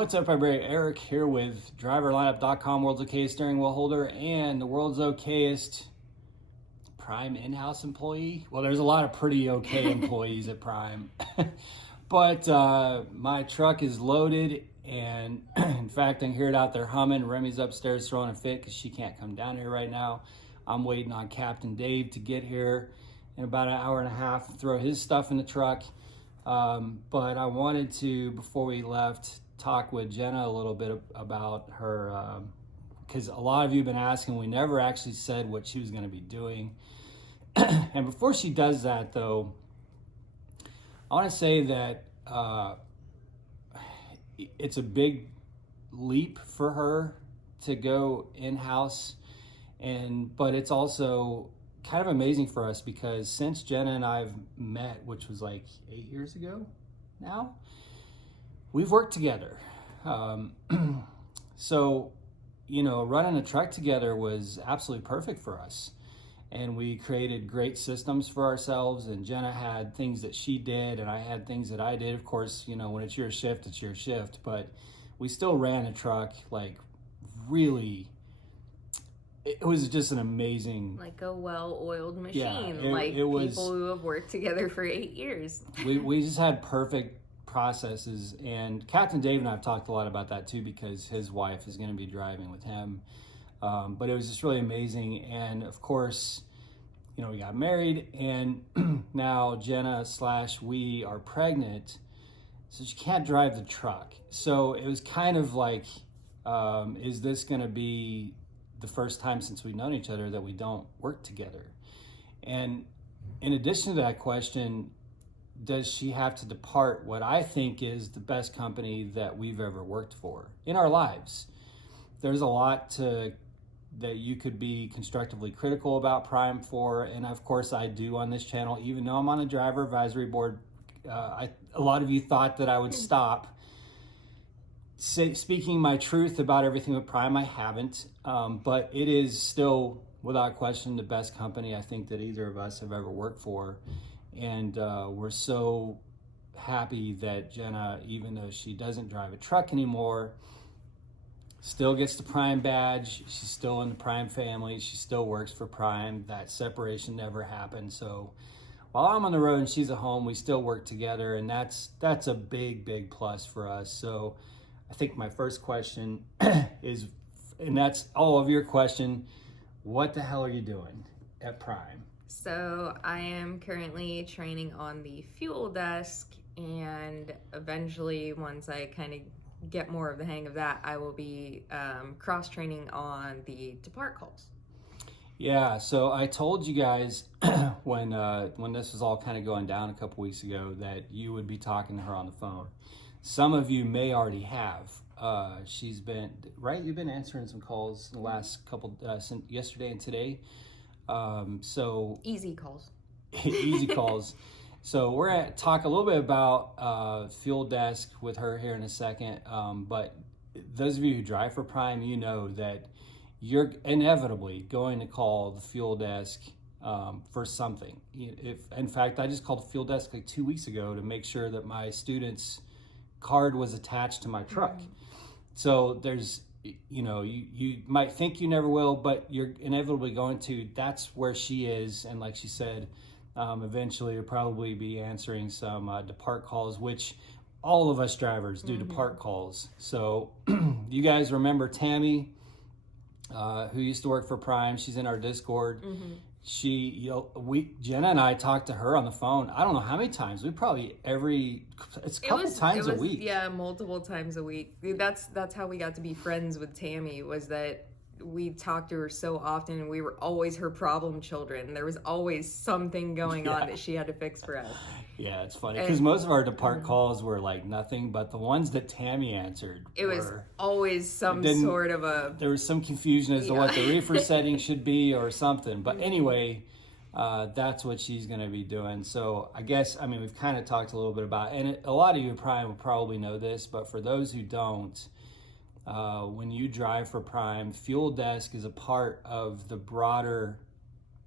What's up, everybody? Eric here with driverlineup.com, world's okayest steering wheel holder and the world's okayest Prime in-house employee. Well, there's a lot of pretty okay employees at Prime, but my truck is loaded, and in fact, I can hear it out there humming. Remy's upstairs throwing a fit because she can't come down here right now. I'm waiting on Captain Dave to get here in about an hour and a half to throw his stuff in the truck. But I wanted to, before we left, talk with Jenna a little bit about her, because a lot of you have been asking. We never actually said what she was going to be doing. And before she does that, though, I want to say that it's a big leap for her to go in-house, but it's also kind of amazing for us because since Jenna and I've met, which was like 8 years ago now, we've worked together. So, running a truck together was absolutely perfect for us. And we created great systems for ourselves, and Jenna had things that she did and I had things that I did. Of course, when it's your shift, it's your shift, but we still ran a truck like really. It was just an amazing, like a well-oiled machine. Yeah, it was, people who have worked together for 8 years. We just had perfect processes, and Captain Dave and I have talked a lot about that too because his wife is going to be driving with him. But it was just really amazing, and of course, we got married, and now Jenna / we are pregnant, so she can't drive the truck. So it was kind of like, is this going to be the first time since we've known each other that we don't work together? And in addition to that question, does she have to depart what I think is the best company that we've ever worked for in our lives? There's a lot that you could be constructively critical about Prime for, and of course I do on this channel, even though I'm on the driver advisory board. A lot of you thought that I would stop speaking my truth about everything with Prime. I haven't, but it is still, without question, the best company I think that either of us have ever worked for. And we're so happy that Jenna, even though she doesn't drive a truck anymore, still gets the Prime badge. She's still in the Prime family. She still works for Prime. That separation never happened. So while I'm on the road and she's at home, we still work together, and that's a big plus for us. So I think my first question is, and that's all of your question, what the hell are you doing at Prime? So I am currently training on the fuel desk, and eventually, once I kind of get more of the hang of that, I will be cross-training on the depart calls. Yeah, so I told you guys when this was all kind of going down a couple weeks ago that you would be talking to her on the phone. Some of you may already have. She's been, right? You've been answering some calls in the last couple, since yesterday and today. So easy calls. Easy calls. So we're going to talk a little bit about fuel desk with her here in a second. But those of you who drive for Prime, you know that you're inevitably going to call the fuel desk for something. In fact, I just called the fuel desk like 2 weeks ago to make sure that my student's card was attached to my truck. Mm-hmm. So there's, you might think you never will, but you're inevitably going to. That's where she is. And like she said, eventually you'll probably be answering some depart calls, which all of us drivers do. Mm-hmm. Depart calls. So you guys remember Tammy, who used to work for Prime. She's in our Discord. Mm-hmm. Jenna and I talked to her on the phone. I don't know how many times. We probably it's a couple times a week. Yeah, multiple times a week. That's how we got to be friends with Tammy, was that we talked to her so often, and we were always her problem children. There was always something going on that she had to fix for us. Yeah, it's funny because most of our depart calls were like nothing, but the ones that Tammy answered, was always some sort of there was some confusion as to what the reefer setting should be or something. But anyway, that's what she's going to be doing. So I guess, we've kind of talked a little bit about, and a lot of you will probably know this, but for those who don't, when you drive for Prime, fuel desk is a part of the broader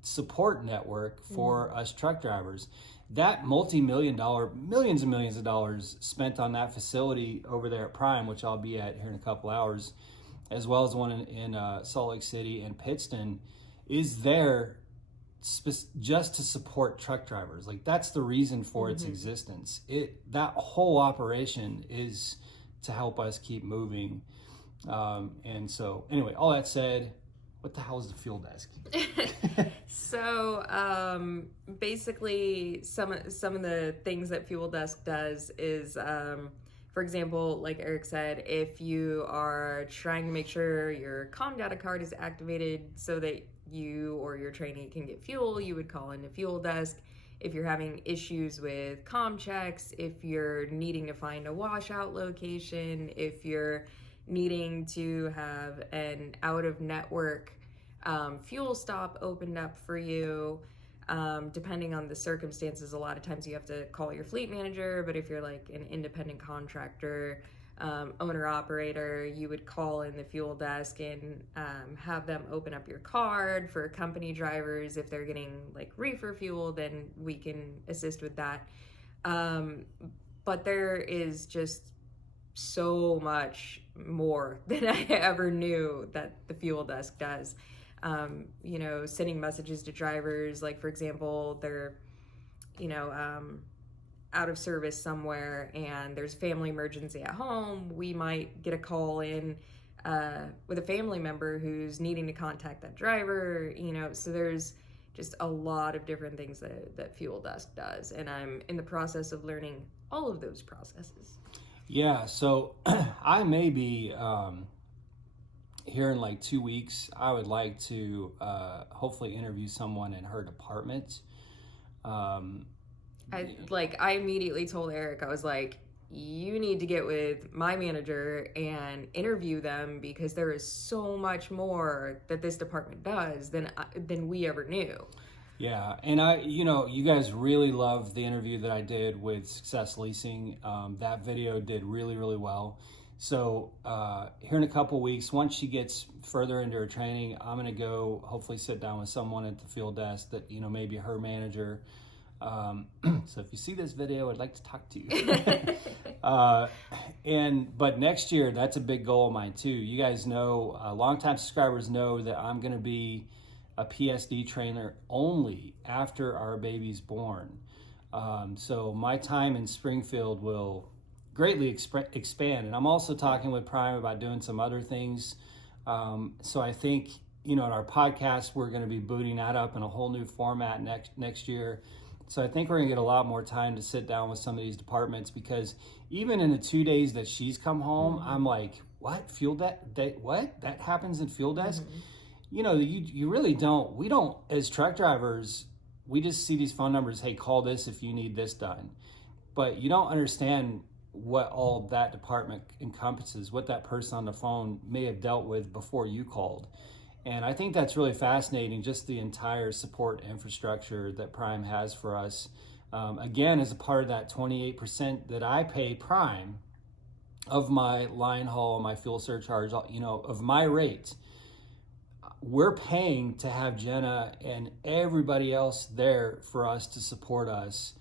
support network for us truck drivers. that millions and millions of dollars spent on that facility over there at Prime, which I'll be at here in a couple hours, as well as the one in Salt Lake City and Pittston, is there just to support truck drivers. Like, that's the reason for its existence. That whole operation is to help us keep moving. And so anyway, all that said, what the hell is the fuel desk? So basically some of the things that Fuel Desk does is, for example, like Eric said, if you are trying to make sure your comm data card is activated so that you or your trainee can get fuel, you would call in the Fuel Desk. If you're having issues with comm checks, if you're needing to find a washout location, if you're needing to have an out-of-network fuel stop opened up for you, depending on the circumstances, a lot of times you have to call your fleet manager, but if you're like an independent contractor, owner-operator, you would call in the Fuel Desk and have them open up your card. For company drivers, if they're getting like reefer fuel, then we can assist with that. But there is just so much more than I ever knew that the Fuel Desk does. Sending messages to drivers, like for example, they're, out of service somewhere and there's a family emergency at home, we might get a call in with a family member who's needing to contact that driver, so there's just a lot of different things that Fuel Desk does, and I'm in the process of learning all of those processes. Yeah, so I may be here in like 2 weeks. I would like to hopefully interview someone in her department. I immediately told Eric, I was like, you need to get with my manager and interview them, because there is so much more that this department does than we ever knew. Yeah, and you guys really loved the interview that I did with Success Leasing. That video did really, really well. So here in a couple weeks, once she gets further into her training, I'm going to go hopefully sit down with someone at the Fuel Desk that, maybe her manager. So if you see this video, I'd like to talk to you. But next year, that's a big goal of mine too. You guys know, longtime subscribers know that I'm going to be a PSD trainer only after our baby's born. So my time in Springfield will greatly expand. And I'm also talking with Prime about doing some other things. So I think, in our podcast, we're going to be booting that up in a whole new format next year. So I think we're going to get a lot more time to sit down with some of these departments, because even in the 2 days that she's come home, I'm like, what? Fuel desk? What? That happens in Fuel Desk? You really don't. We don't, as truck drivers, we just see these phone numbers, hey, call this if you need this done. But you don't understand what all that department encompasses, what that person on the phone may have dealt with before you called. And I think that's really fascinating, just the entire support infrastructure that Prime has for us. Again, as a part of that 28% that I pay Prime of my line haul, my fuel surcharge, of my rate, we're paying to have Jenna and everybody else there for us to support us.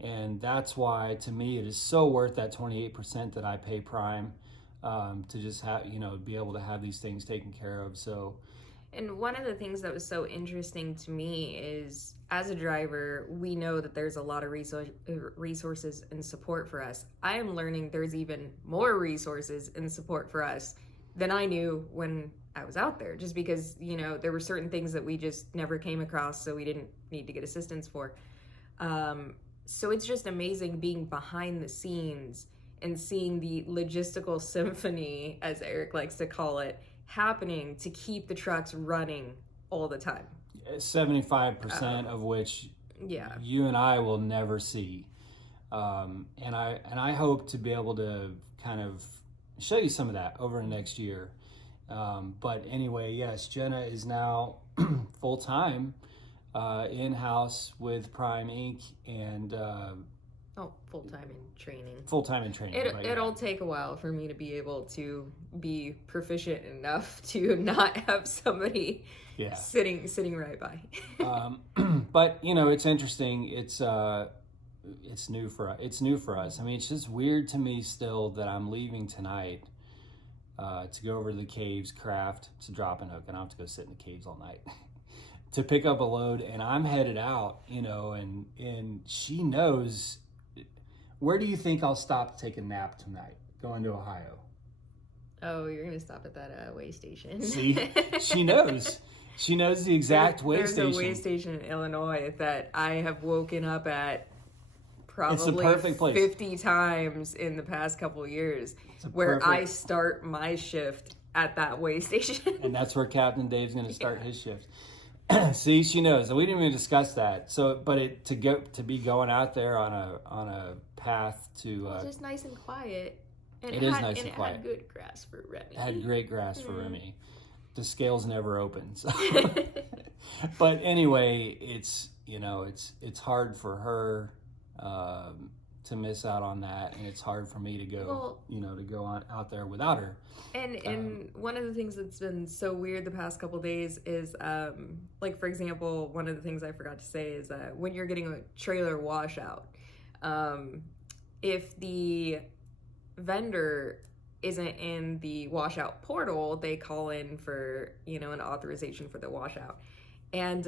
And that's why, to me, it is so worth that 28% that I pay Prime to just have, be able to have these things taken care of. So. And one of the things that was so interesting to me is, as a driver, we know that there's a lot of resources and support for us. I am learning there's even more resources and support for us than I knew when I was out there, just because, there were certain things that we just never came across, so we didn't need to get assistance for. So it's just amazing being behind the scenes and seeing the logistical symphony, as Eric likes to call it, happening to keep the trucks running all the time. 75% of which you and I will never see. And I hope to be able to kind of show you some of that over the next year. But anyway, yes, Jenna is now full-time in-house with Prime Inc. and full-time in training. Full-time in training. It'll take a while for me to be able to be proficient enough to not have somebody sitting right by. But it's interesting. It's it's new for us. I mean, it's just weird to me still that I'm leaving tonight to go over to the caves, craft, to drop and hook, and I have to go sit in the caves all night to pick up a load, and I'm headed out, and she knows. Where do you think I'll stop to take a nap tonight? Going to Ohio. Oh, you're gonna stop at that way station. See, she knows. She knows the exact way station. There's a way station in Illinois that I have woken up at probably It's the perfect place. 50 times in the past couple of years, where I start my shift at that way station. And that's where Captain Dave's going to start his shift. See, she knows. We didn't even discuss that. So, but to be going out there on a path to it's just nice and quiet. And it is nice and quiet. It had good grass for Remy. It had great grass for Remy. The scales never open. So. But anyway, it's hard for her to miss out on that, and it's hard for me to go out there without her. And one of the things that's been so weird the past couple days is like, for example, one of the things I forgot to say is when you're getting a trailer washout, if the vendor isn't in the Washout Portal, they call in for an authorization for the washout. And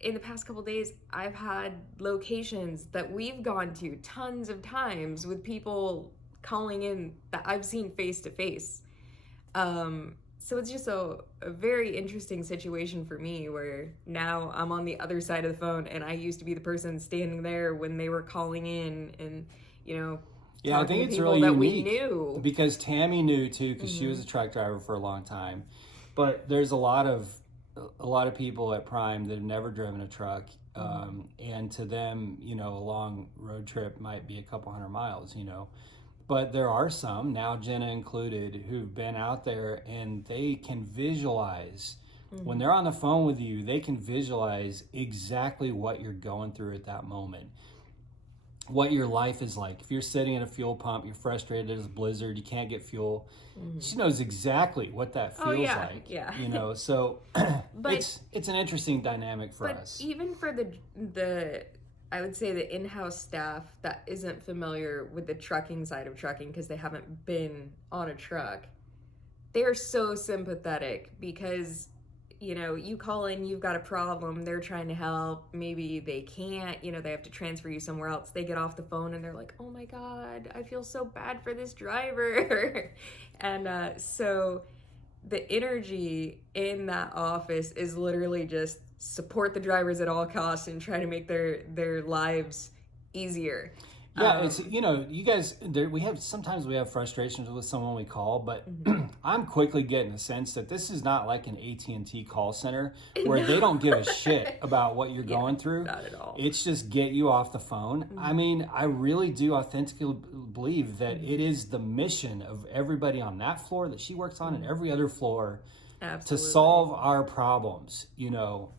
in the past couple days, I've had locations that we've gone to tons of times with people calling in that I've seen face to face. So it's just a very interesting situation for me, where now I'm on the other side of the phone, and I used to be the person standing there when they were calling in, and yeah, I think it's really unique because Tammy knew too, because she was a truck driver for a long time. But there's a lot of people at Prime that have never driven a truck, and to them, a long road trip might be a couple hundred miles, But there are some, now Jenna included, who've been out there, and they can visualize. When they're on the phone with you, they can visualize exactly what you're going through at that moment. What your life is like. If you're sitting at a fuel pump, you're frustrated, there's a blizzard, you can't get fuel. She knows exactly what that feels like. Yeah. So but, it's an interesting dynamic for us. But even for the I would say the in-house staff that isn't familiar with the trucking side of trucking, because they haven't been on a truck, they're so sympathetic, because you call in, you've got a problem, they're trying to help, maybe they can't, they have to transfer you somewhere else. They get off the phone and they're like, oh my God, I feel so bad for this driver. And so the energy in that office is literally just support the drivers at all costs and try to make their lives easier. Yeah, it's you guys. Sometimes we have frustrations with someone we call, but I'm quickly getting a sense that this is not like an AT&T call center where they don't give a shit about what you're going through. Not at all. It's just get you off the phone. I mean, I really do authentically believe that it is the mission of everybody on that floor that she works on and every other floor to solve our problems.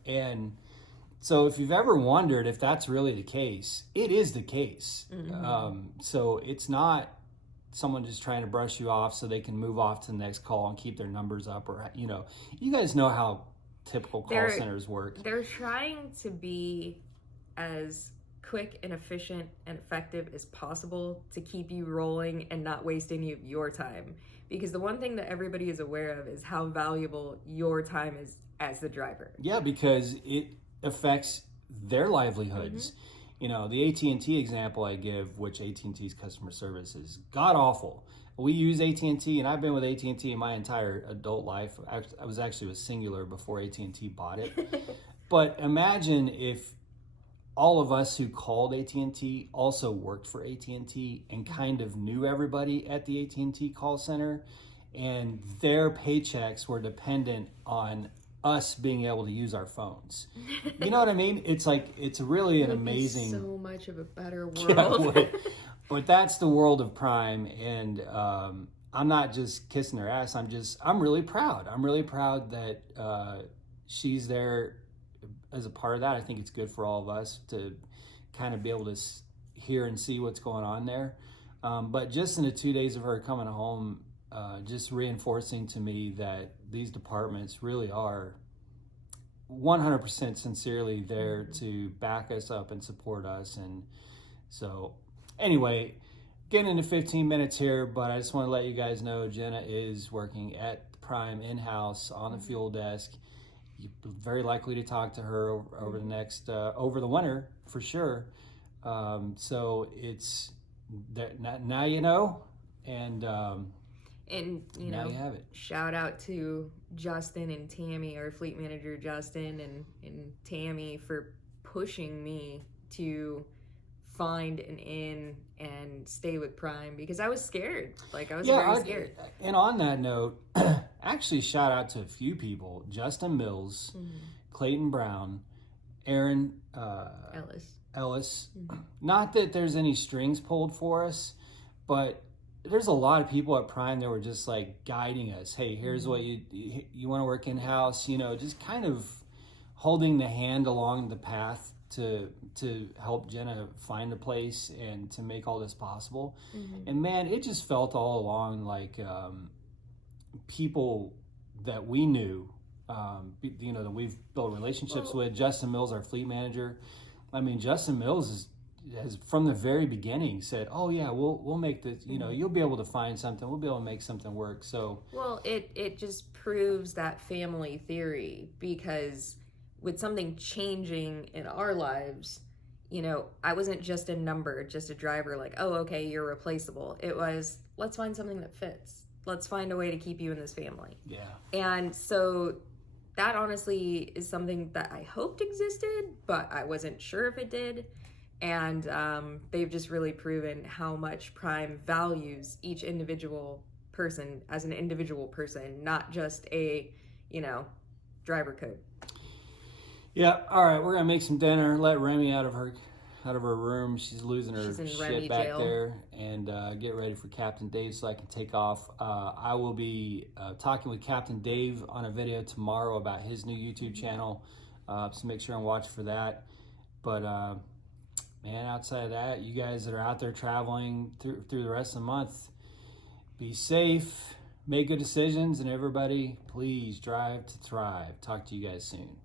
And. So if you've ever wondered if that's really the case, it is the case. So it's not someone just trying to brush you off so they can move off to the next call and keep their numbers up, or you guys know how typical call centers work. They're trying to be as quick and efficient and effective as possible to keep you rolling and not waste any of your time. Because the one thing that everybody is aware of is how valuable your time is as the driver. Yeah, because it affects their livelihoods. The AT&T example I give, which AT&T's customer service is god awful. We use AT&T, and I've been with AT&T my entire adult life. I was actually with Singular before AT&T bought it. But imagine if all of us who called AT&T also worked for AT&T and kind of knew everybody at the AT&T call center, and their paychecks were dependent on us being able to use our phones. You know what I mean? It's like, it's really an amazing... so much of a better world. But that's the world of Prime, and I'm not just kissing her ass. I'm really proud. I'm really proud that she's there as a part of that. I think it's good for all of us to kind of be able to hear and see what's going on there. But just in the 2 days of her coming home, just reinforcing to me that these departments really are 100% sincerely there to back us up and support us. And so anyway, getting into 15 minutes here, but I just want to let you guys know Jenna is working at Prime in-house on the fuel desk. You're very likely to talk to her over the next over the winter for sure. So it's that now you know, and you now know, you have it. shout out to Justin and Tammy, our fleet manager Justin and Tammy, for pushing me to find an inn and stay with Prime, because I was scared. Like, I was very scared. And on that note, actually shout out to a few people: Justin Mills, Clayton Brown, Aaron Ellis. Not that there's any strings pulled for us, but there's a lot of people at Prime that were just like guiding us. Hey, here's what you want to work in house. You know, just kind of holding the hand along the path to help Jenna find a place and to make all this possible. And man, it just felt all along like people that we knew, you know, that we've built relationships with. Justin Mills, our fleet manager. I mean, Justin Mills has from the very beginning said, "Oh yeah, we'll make this. You know, you'll be able to find something. We'll be able to make something work." So well, it just proves that family theory, because with something changing in our lives, you know, I wasn't just a number, just a driver, like, oh, okay, you're replaceable. It was, let's find something that fits. Let's find a way to keep you in this family. Yeah. And so that honestly is something that I hoped existed, but I wasn't sure if it did. And they've just really proven how much Prime values each individual person as an individual person, not just a, you know, driver code. Yeah, all right, we're gonna make some dinner. Let Remy out of her room. She's losing her shit Remy back jail. there, and get ready for Captain Dave so I can take off. I will be talking with Captain Dave on a video tomorrow about his new YouTube channel, so make sure and watch for that. But man, outside of that, you guys that are out there traveling through the rest of the month, be safe, make good decisions, and everybody, please drive to thrive. Talk to you guys soon.